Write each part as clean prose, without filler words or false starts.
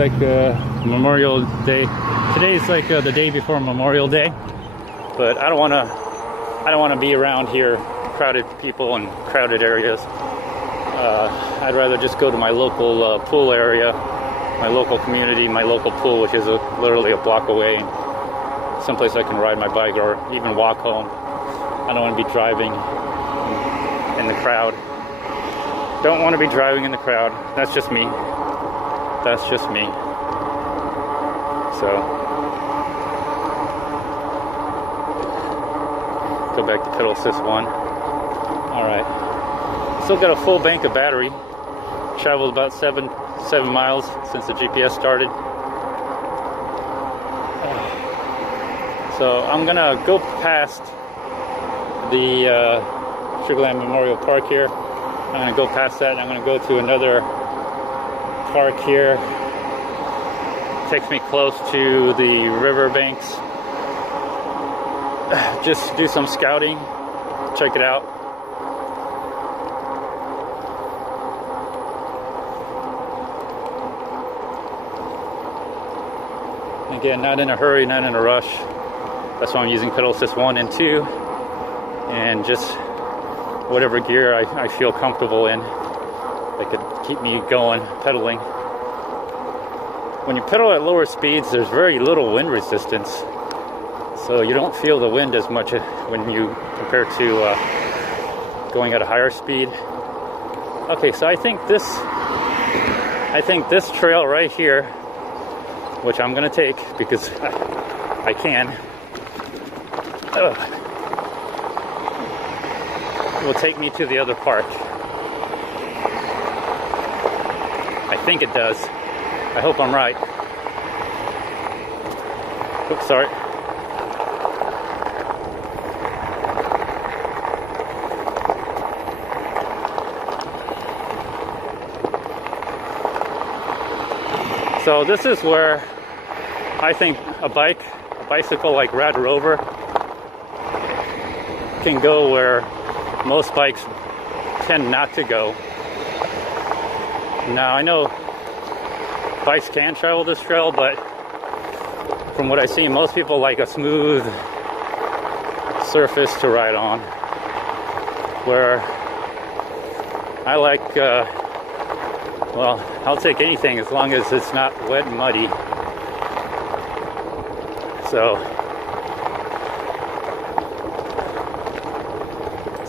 like Memorial Day. Today's like the day before Memorial Day, but I don't want to be around here, crowded people and crowded areas. I'd rather just go to my local pool area, my local community, my local pool, which is literally a block away, someplace I can ride my bike or even walk home. I don't want to be driving in the crowd. Don't want to be driving in the crowd. That's just me. That's just me. So, go back to pedal assist 1. Alright. Still got a full bank of battery. Traveled about 7 miles since the GPS started. So I'm gonna go past the Sugarland Memorial Park here. I'm gonna go past that and I'm gonna go to another park here. Takes me close to the river banks. Just do some scouting, check it out. Again, not in a hurry, not in a rush. That's why I'm using pedal assist 1 and 2, and just whatever gear I feel comfortable in that could keep me going, pedaling. When you pedal at lower speeds, there's very little wind resistance, so you don't feel the wind as much when you compare to going at a higher speed. Okay, so I think this trail right here, which I'm gonna take because I can, will take me to the other park. I think it does. I hope I'm right. Oops, sorry. So this is where I think a bicycle like RADROVER can go where most bikes tend not to go. Now I know bikes can travel this trail, but from what I see, most people like a smooth surface to ride on, where I like well, I'll take anything as long as it's not wet and muddy. So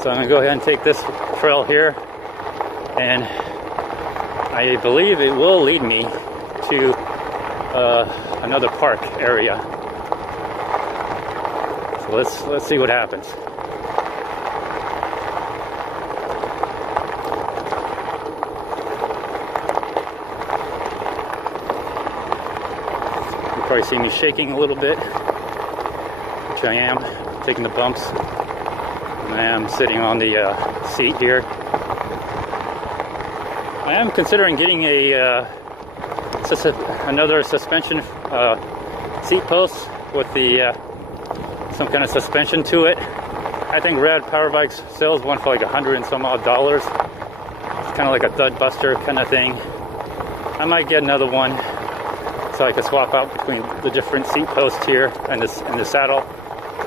I'm going to go ahead and take this trail here, and I believe it will lead me to another park area. So let's see what happens. You probably see me shaking a little bit, which I am, taking the bumps. I am sitting on the seat here. I am considering getting another suspension seat post with the some kind of suspension to it. I think Rad Power Bikes sells one for like $100 and some odd. It's kind of like a thud buster kind of thing. I might get another one so I can swap out between the different seat posts here and the saddle.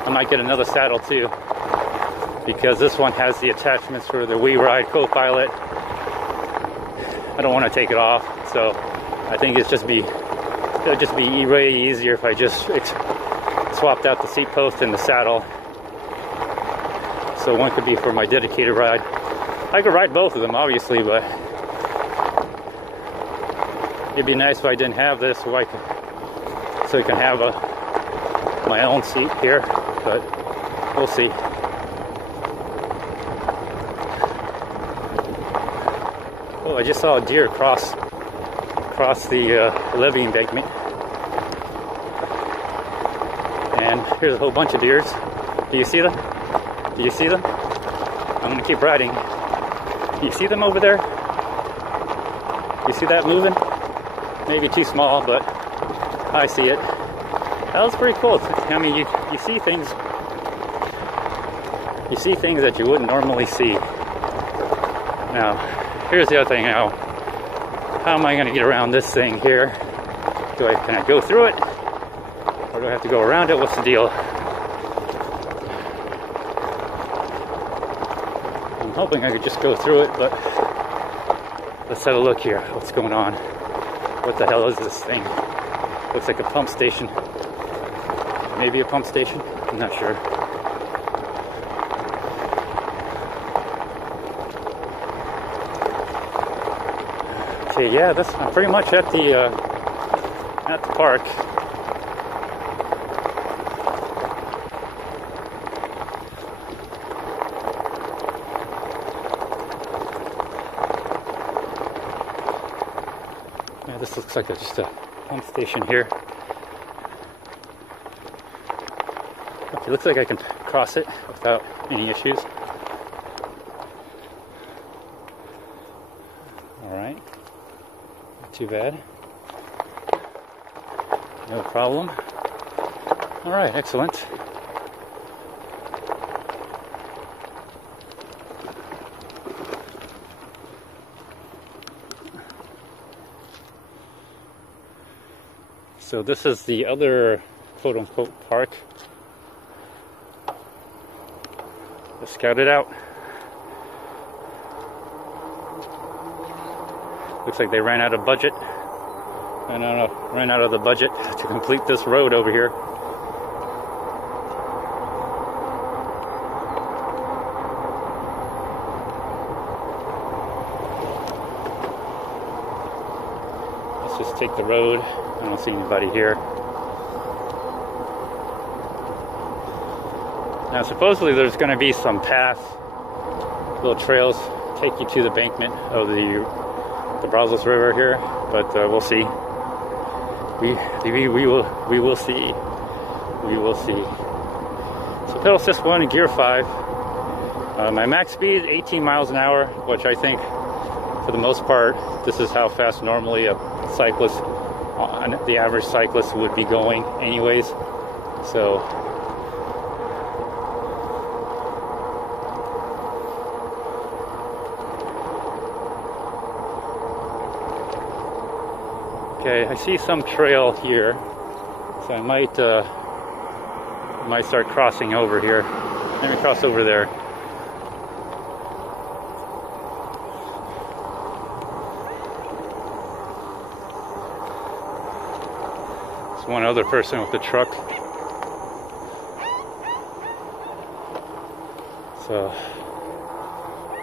I might get another saddle too, because this one has the attachments for the WeeRide co-pilot. I don't want to take it off, so I think it'll just be way easier if I just swapped out the seat post and the saddle. So one could be for my dedicated ride. I could ride both of them, obviously, but it'd be nice if I didn't have this, so I can have my own seat here. But we'll see. Oh, I just saw a deer cross the levee embankment. And here's a whole bunch of deers. Do you see them? Do you see them? I'm gonna keep riding. Do you see them over there? You see that moving? Maybe too small, but I see it. That was pretty cool. I mean, you see things. You see things that you wouldn't normally see. Now, here's the other thing. How am I going to get around this thing here? Can I go through it? Or do I have to go around it? What's the deal? I'm hoping I could just go through it, but let's have a look here. What's going on? What the hell is this thing? Looks like a pump station. Maybe a pump station? I'm not sure. Okay, yeah, I'm pretty much at the park. Yeah, this looks like just a pump station here. Okay, looks like I can cross it without any issues. Alright. Not too bad. No problem. Alright, excellent. So this is the other quote-unquote park. Let's scout it out. Looks like they ran out of budget. Ran out of the budget to complete this road over here. Let's just take the road. I don't see anybody here. Now supposedly there's going to be some paths, little trails, take you to the embankment of the Brazos River here, but we'll see. We will see. We will see. So pedal assist 1 in gear 5. My max speed is 18 miles an hour, which I think for the most part this is how fast normally a cyclist, the average cyclist would be going anyways. So okay, I see some trail here, so I might start crossing over here. Let me cross over there. There's one other person with the truck. So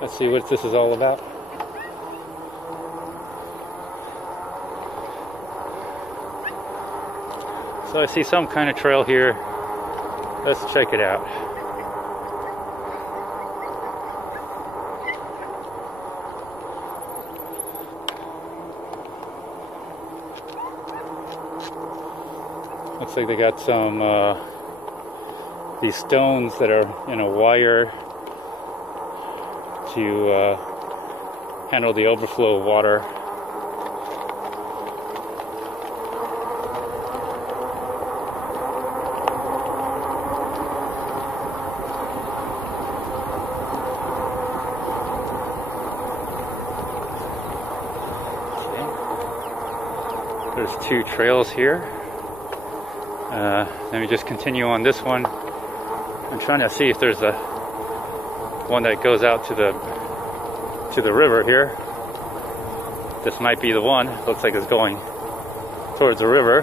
let's see what this is all about. So I see some kind of trail here. Let's check it out. Looks like they got some these stones that are in a wire to handle the overflow of water. There's 2 trails here. Let me just continue on this one. I'm trying to see if there's a one that goes out to the river here. This might be the one. Looks like it's going towards the river.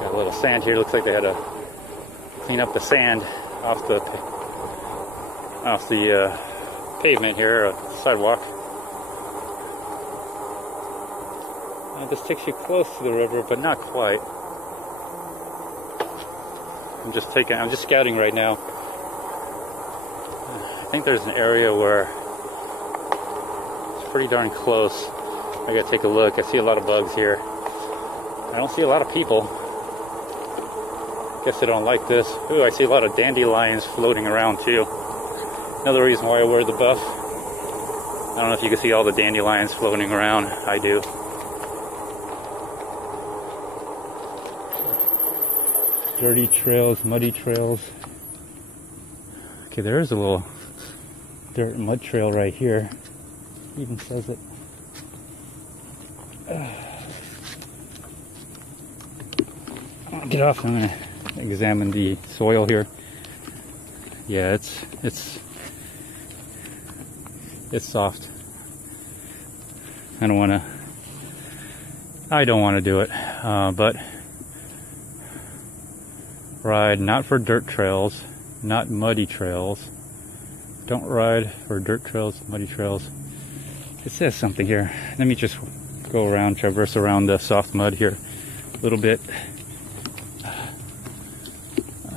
Got a little sand here. Looks like they had to clean up the sand off the pavement here, sidewalk. This takes you close to the river, but not quite. I'm just scouting right now. I think there's an area where it's pretty darn close. I gotta take a look. I see a lot of bugs here. I don't see a lot of people. Guess they don't like this. Ooh, I see a lot of dandelions floating around too. Another reason why I wear the buff. I don't know if you can see all the dandelions floating around. I do. Dirty trails, muddy trails. Okay, there is a little dirt and mud trail right here. Even says it. I'll get off. I'm gonna examine the soil here. Yeah, it's soft. I don't want to do it, but ride not for dirt trails, not muddy trails. Don't ride for dirt trails, muddy trails. It says something here. Let me just go around, traverse around the soft mud here a little bit.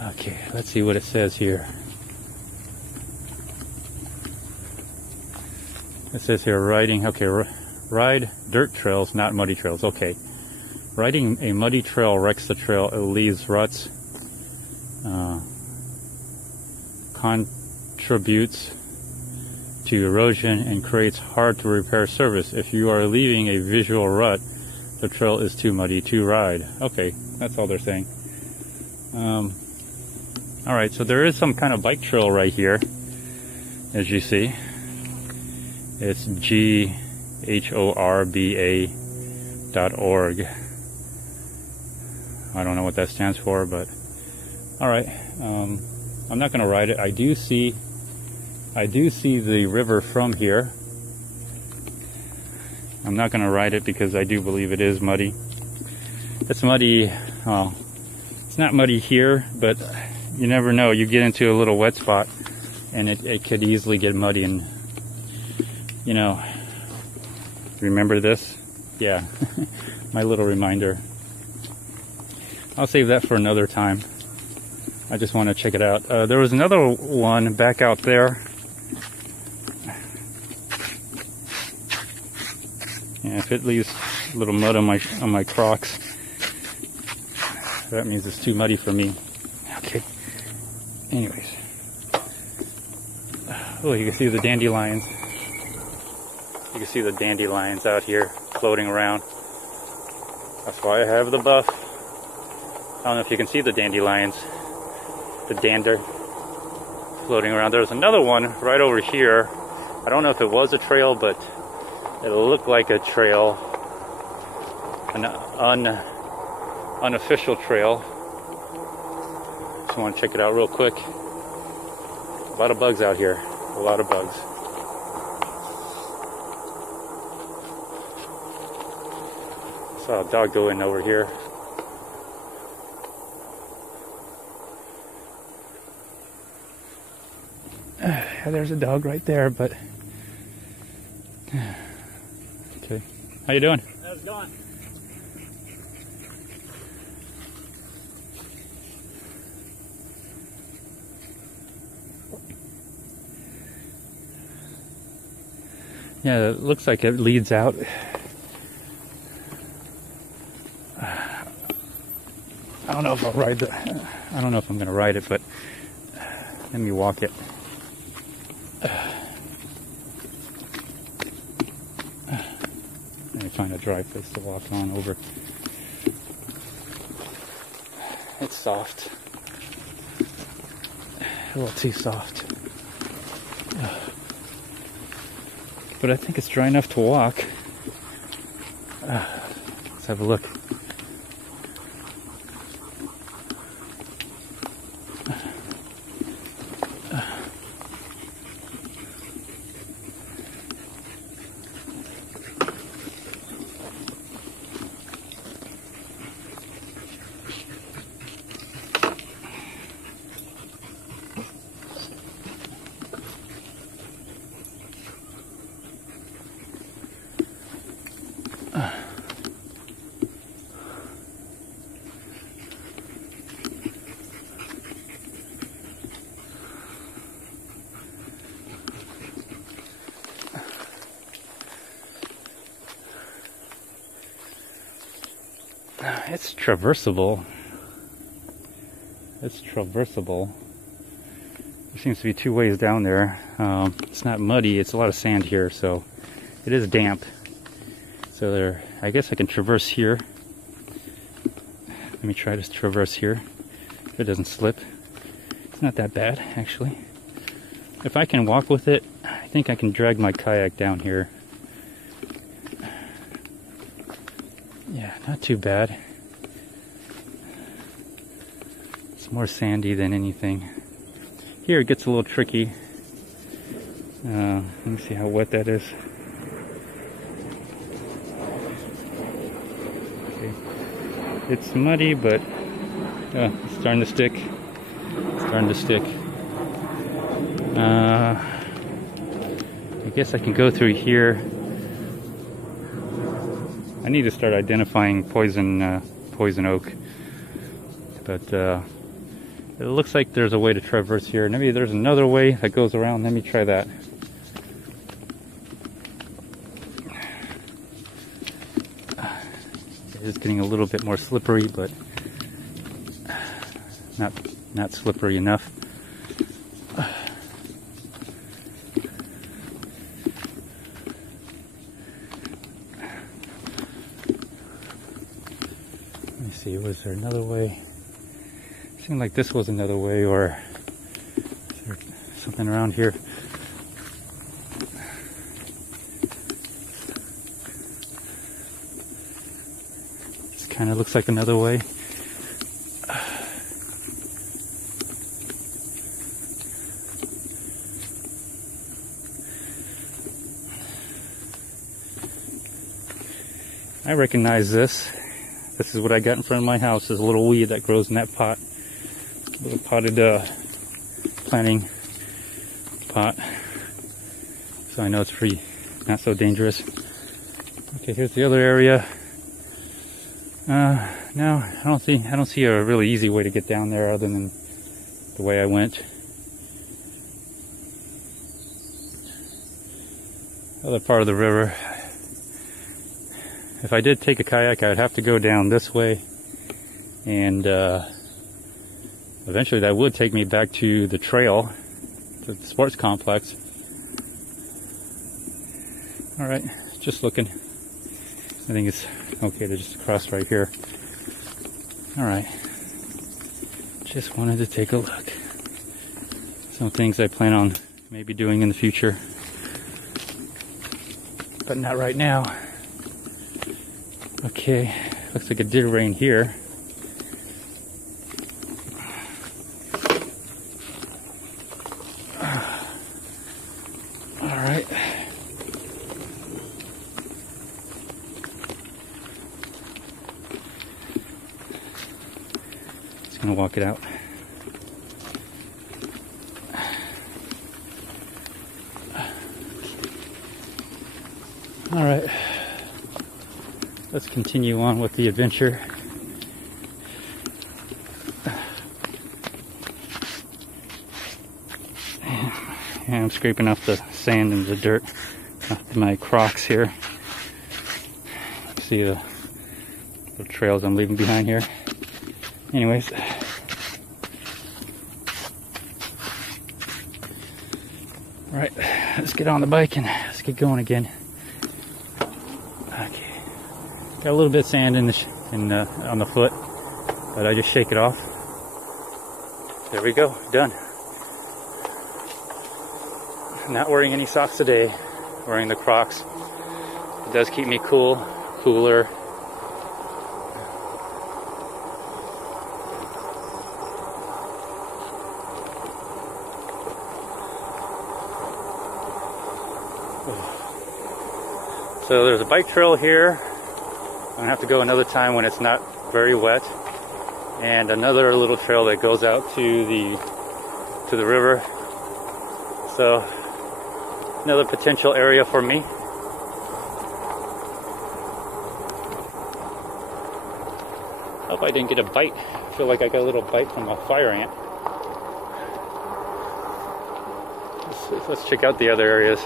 Okay, let's see what it says here. It says here, riding, okay, ride dirt trails, not muddy trails. Okay. Riding a muddy trail wrecks the trail. It leaves ruts, contributes to erosion, and creates hard to repair surface. If you are leaving a visual rut, the trail is too muddy to ride. Okay, that's all they're saying. Alright, so there is some kind of bike trail right here, as you see. It's GHORBA.org. I don't know what that stands for, but alright. I'm not going to ride it. I do see the river from here. I'm not going to ride it because I do believe it is muddy. It's muddy, well, it's not muddy here, but you never know. You get into a little wet spot and it could easily get muddy, and you know, remember this? Yeah, my little reminder. I'll save that for another time. I just want to check it out. There was another one back out there. Yeah, if it leaves a little mud on my Crocs, that means it's too muddy for me. Okay. Anyways. Oh, you can see the dandelions. You can see the dandelions out here floating around. That's why I have the buff. I don't know if you can see the dandelions. The dander floating around. There's another one right over here. I don't know if it was a trail, but it looked like a trail. An unofficial trail. Just want to check it out real quick. A lot of bugs out here. A lot of bugs. Saw a dog go in over here. There's a dog right there, but okay. How you doing? How's it going? Yeah, it looks like it leads out. I don't know if I'll ride the. I don't know if I'm going to ride it, but let me walk it. Let me find a dry place to walk on over. It's soft. A little too soft. But I think it's dry enough to walk. Let's have a look. It's traversable. It's traversable. There seems to be two ways down there. It's not muddy. It's a lot of sand here, so it is damp. So there, I guess I can traverse here. Let me try to traverse here. If it doesn't slip. It's not that bad, actually. If I can walk with it, I think I can drag my kayak down here. Yeah, not too bad. It's more sandy than anything. Here it gets a little tricky. Let me see how wet that is. Okay. It's muddy, but it's starting to stick. It's starting to stick. I guess I can go through here. I need to start identifying poison oak, but it looks like there's a way to traverse here. Maybe there's another way that goes around. Let me try that. It is getting a little bit more slippery, but not slippery enough. Let me see, was there another way? Seemed like this was another way, or is there something around here? This kind of looks like another way. I recognize this. This is what I got in front of my house. There's a little weed that grows in that pot. A little potted planting pot. So I know it's pretty not so dangerous. Okay, here's the other area. Now I don't see a really easy way to get down there other than the way I went. Other part of the river. If I did take a kayak, I'd have to go down this way, and eventually that would take me back to the trail, to the sports complex. Alright, just looking. I think it's okay to just cross right here. Alright, just wanted to take a look. Some things I plan on maybe doing in the future, but not right now. Okay, looks like it did rain here. Alright. Just gonna walk it out. Alright. Let's continue on with the adventure. And I'm scraping off the sand and the dirt off my Crocs here. See the trails I'm leaving behind here. Anyways. Alright, let's get on the bike and let's get going again. Got a little bit of sand on the foot, but I just shake it off. There we go, done. Not wearing any socks today, wearing the Crocs. It does keep me cooler. So there's a bike trail here. I'm gonna have to go another time when it's not very wet, and another little trail that goes out to the river. So another potential area for me. Hope I didn't get a bite. I feel like I got a little bite from a fire ant. Let's check out the other areas.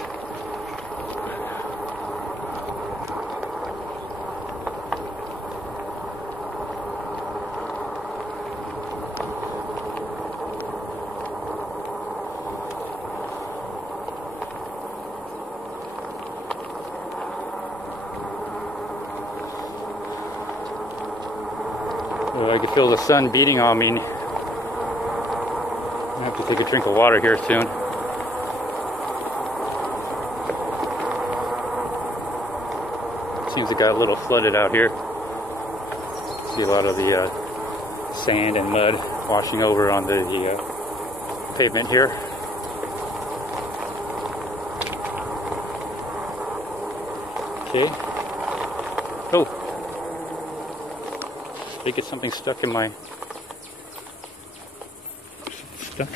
Oh, I can feel the sun beating on me. I have to take a drink of water here soon. Seems it got a little flooded out here. See a lot of the sand and mud washing over on the pavement here. Okay. Oh! Did I get something stuck in my... Stuck?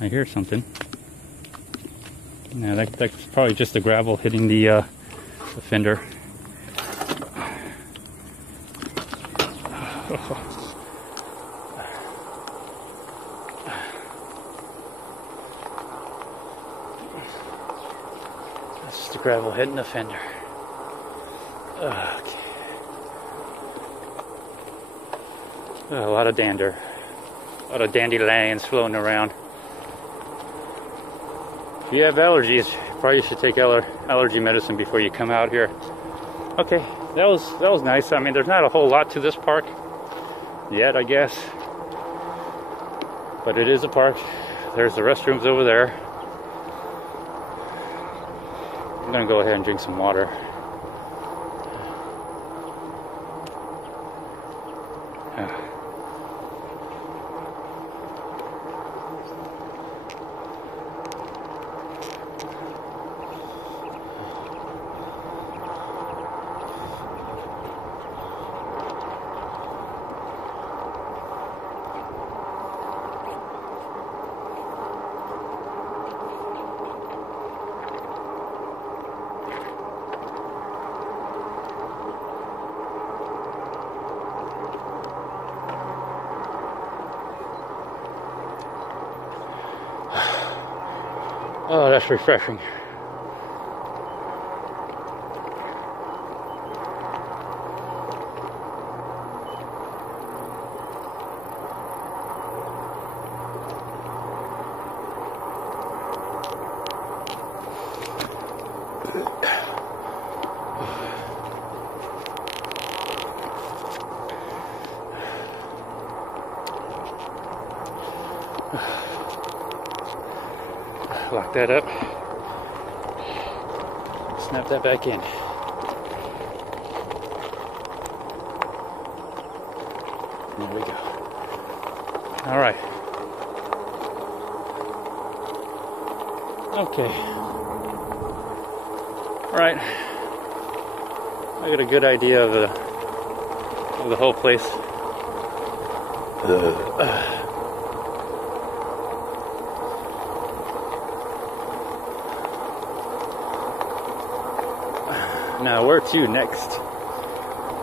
I hear something. No, that's probably just the gravel hitting the fender. That's the gravel hitting the fender. Okay. A lot of dander. A lot of dandelions floating around. If you have allergies, you probably should take allergy medicine before you come out here. Okay, that was nice. I mean, there's not a whole lot to this park yet, I guess. But it is a park. There's the restrooms over there. I'm gonna go ahead and drink some water. Oh, that's refreshing. Lock that up. Snap that back in. There we go. All right. Okay. All right. I got a good idea of the whole place. Now, where to next?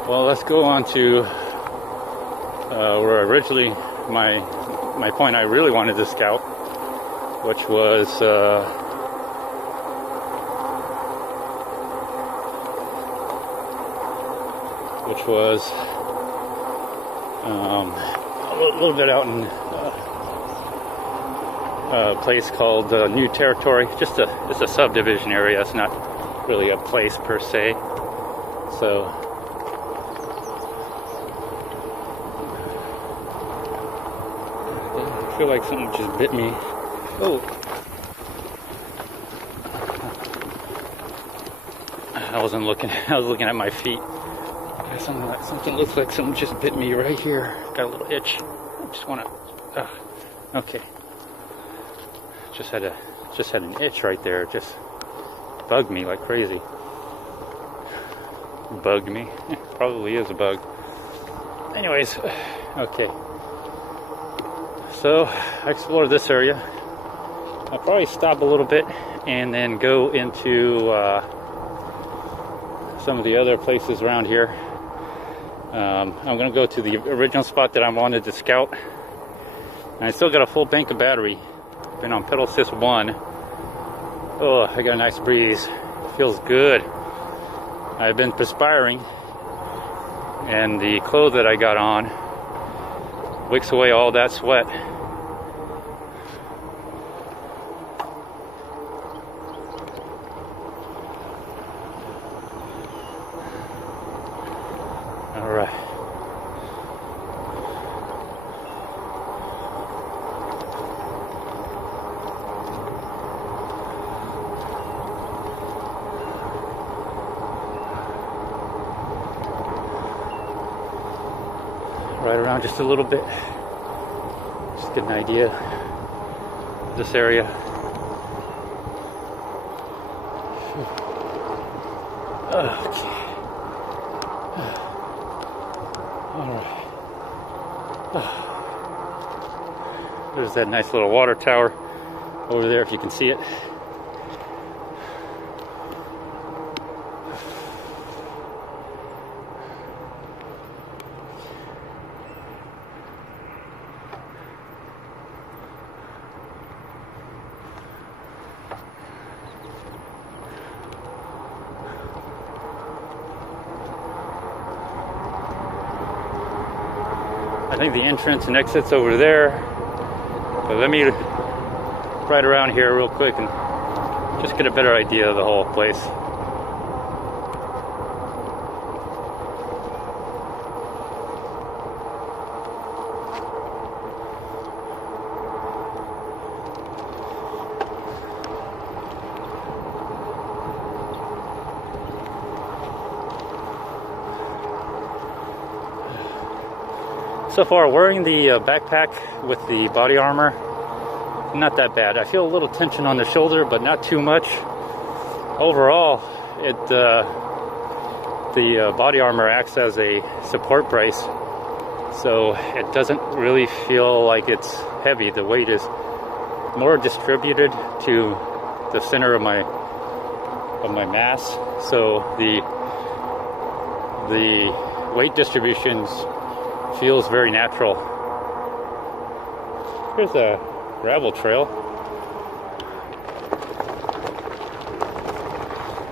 Well, let's go on to where originally my point I really wanted to scout, which was a little bit out in a place called New Territory. It's a subdivision area. It's not really a place per se. So I feel like something just bit me. Oh, I wasn't looking. I was looking at my feet. Something looks like something just bit me right here. Got a little itch. I just want to. Okay. Just had an itch right there. It just bugged me like crazy. Bugged me. Probably is a bug. Anyways, okay. So I explored this area. I'll probably stop a little bit and then go into some of the other places around here. I'm going to go to the original spot that I wanted to scout. And I still got a full bank of battery. Been on pedal assist 1. Oh, I got a nice breeze. Feels good. I've been perspiring, and the clothes that I got on wicks away all that sweat. All right. ride around just a little bit. Just get an idea of this area. Okay. Alright. There's that nice little water tower over there if you can see it. I think the entrance and exit's over there, but let me ride around here real quick and just get a better idea of the whole place. So far, wearing the backpack with the body armor, not that bad. I feel a little tension on the shoulder, but not too much. Overall, the body armor acts as a support brace, so it doesn't really feel like it's heavy. The weight is more distributed to the center of my mass, so the weight distributions feels very natural. Here's a gravel trail.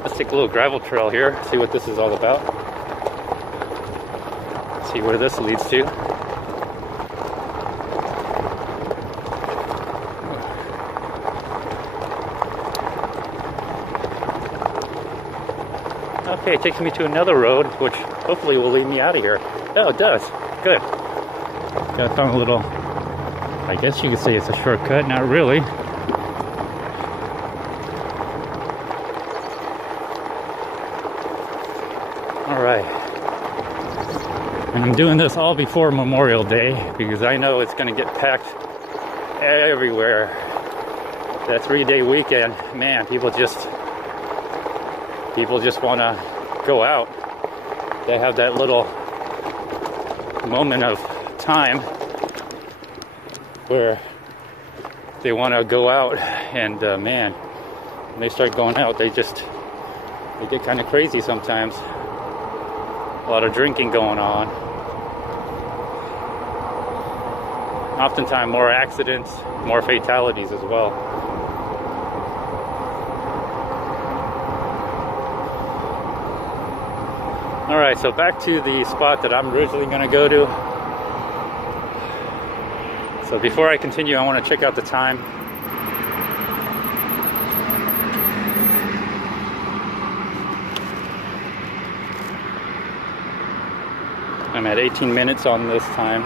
Let's take a little gravel trail here, see what this is all about. See where this leads to. Okay, it takes me to another road, which hopefully will lead me out of here. Oh, it does. Good. Got found a little, I guess you could say it's a shortcut, not really. Alright. And I'm doing this all before Memorial Day because I know it's going to get packed everywhere. That 3-day weekend, man, people just want to go out. They have that little moment of time where they want to go out, and man, when they start going out, they get kind of crazy sometimes. A lot of drinking going on. Oftentimes more accidents, more fatalities as well. Alright, so back to the spot that I'm originally going to go to. So before I continue, I want to check out the time. I'm at 18 minutes on this time.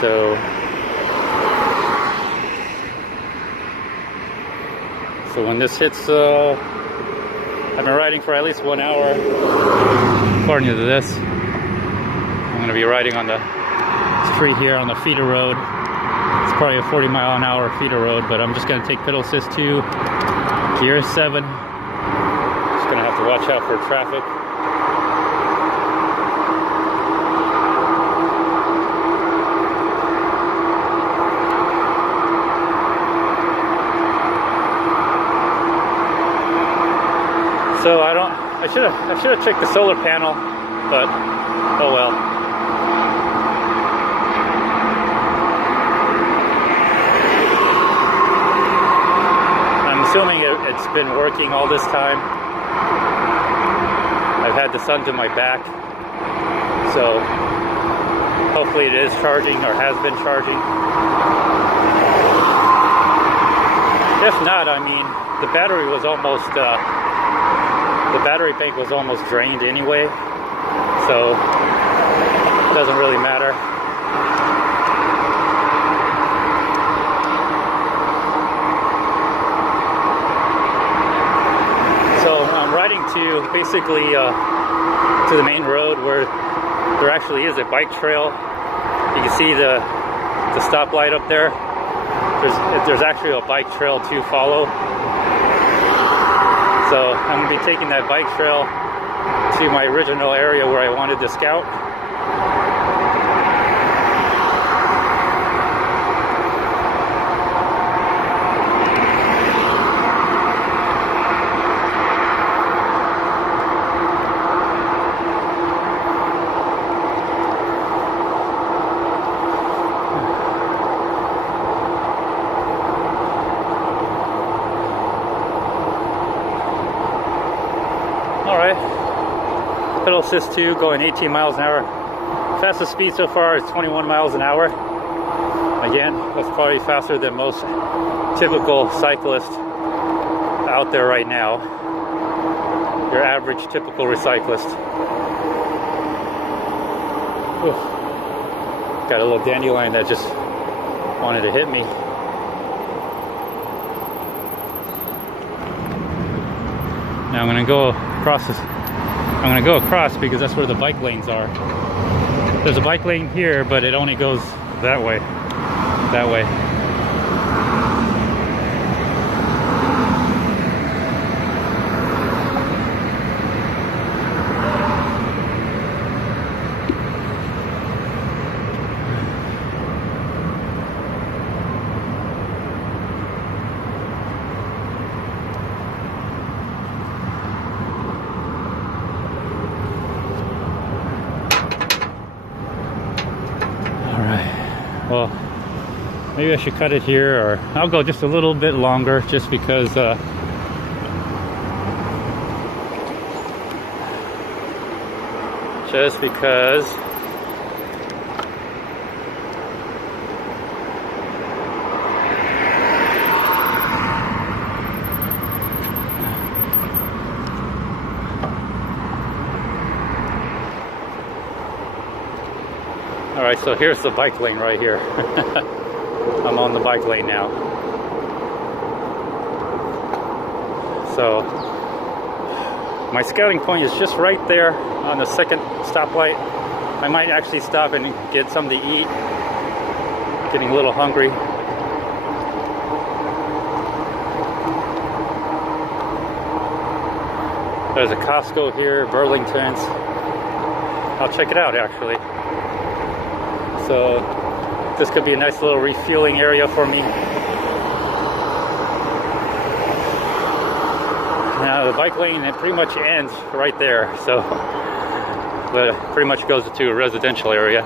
So when this hits, I've been riding for at least 1 hour, according to this. I'm going to be riding on the street here on the feeder road. It's probably a 40-mile-an-hour feeder road, but I'm just going to take pedal assist 2, gear 7. Just going to have to watch out for traffic. So I should have checked the solar panel, but oh well. I'm assuming it's been working all this time. I've had the sun to my back, so hopefully it is charging or has been charging. If not, I mean, the battery was almost the battery bank was almost drained anyway, so it doesn't really matter. So I'm riding to to basically to the main road where there actually is a bike trail. You can see the stoplight up there. There's actually a bike trail to follow. So I'm going to be taking that bike trail to my original area where I wanted to scout. Pedal assist 2 going 18 miles an hour. Fastest speed so far is 21 miles an hour. Again, that's probably faster than most typical cyclists out there right now. Your average typical recyclist. Oof. Got a little dandelion that just wanted to hit me. Now I'm going to go across this. I'm going to go across because that's where the bike lanes are. There's a bike lane here, but it only goes that way. That way. Well, maybe I should cut it here, or I'll go just a little bit longer just because Alright, so here's the bike lane right here. I'm on the bike lane now. So, my scouting point is just right there on the second stoplight. I might actually stop and get something to eat. Getting a little hungry. There's a Costco here, Burlington's. I'll check it out actually. So this could be a nice little refueling area for me. Now the bike lane, it pretty much ends right there, so it pretty much goes to a residential area.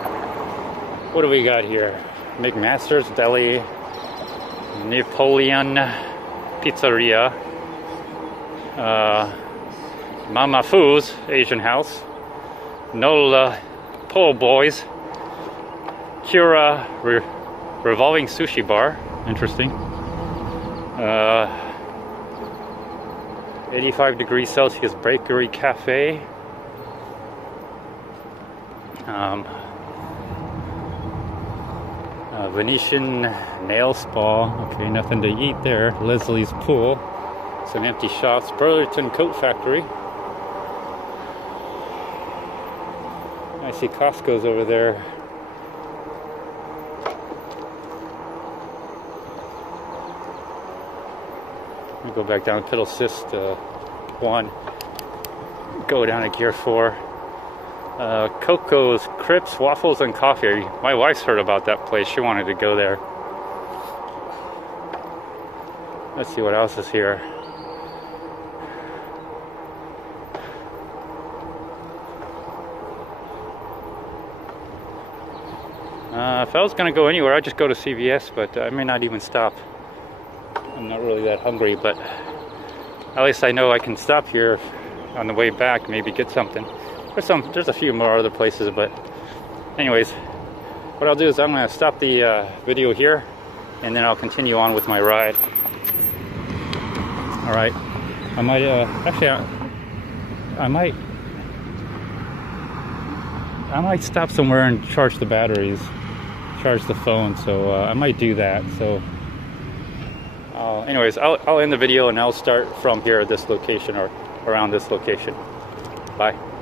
What do we got here? McMaster's Deli, Napoleon Pizzeria, Mama Foo's Asian House, Nola Po' Boys, Kira Revolving Sushi Bar, interesting. 85 degrees Celsius Bakery Cafe. Venetian Nail Spa. Okay, nothing to eat there. Leslie's Pool. Some empty shops. Burlington Coat Factory. I see Costco's over there. Go back down to pedal assist 1, go down to gear 4. Coco's Crips, Waffles and Coffee. My wife's heard about that place. She wanted to go there. Let's see what else is here. If I was going to go anywhere, I'd just go to CVS, but I may not even stop. I'm not really that hungry, but at least I know I can stop here on the way back, maybe get something. There's a few more other places, but anyways, what I'll do is I'm going to stop the video here, and then I'll continue on with my ride. All right, I might actually I might stop somewhere and charge the batteries, charge the phone. So I might do that. So. Anyways, I'll end the video and I'll start from here at this location, or around this location. Bye.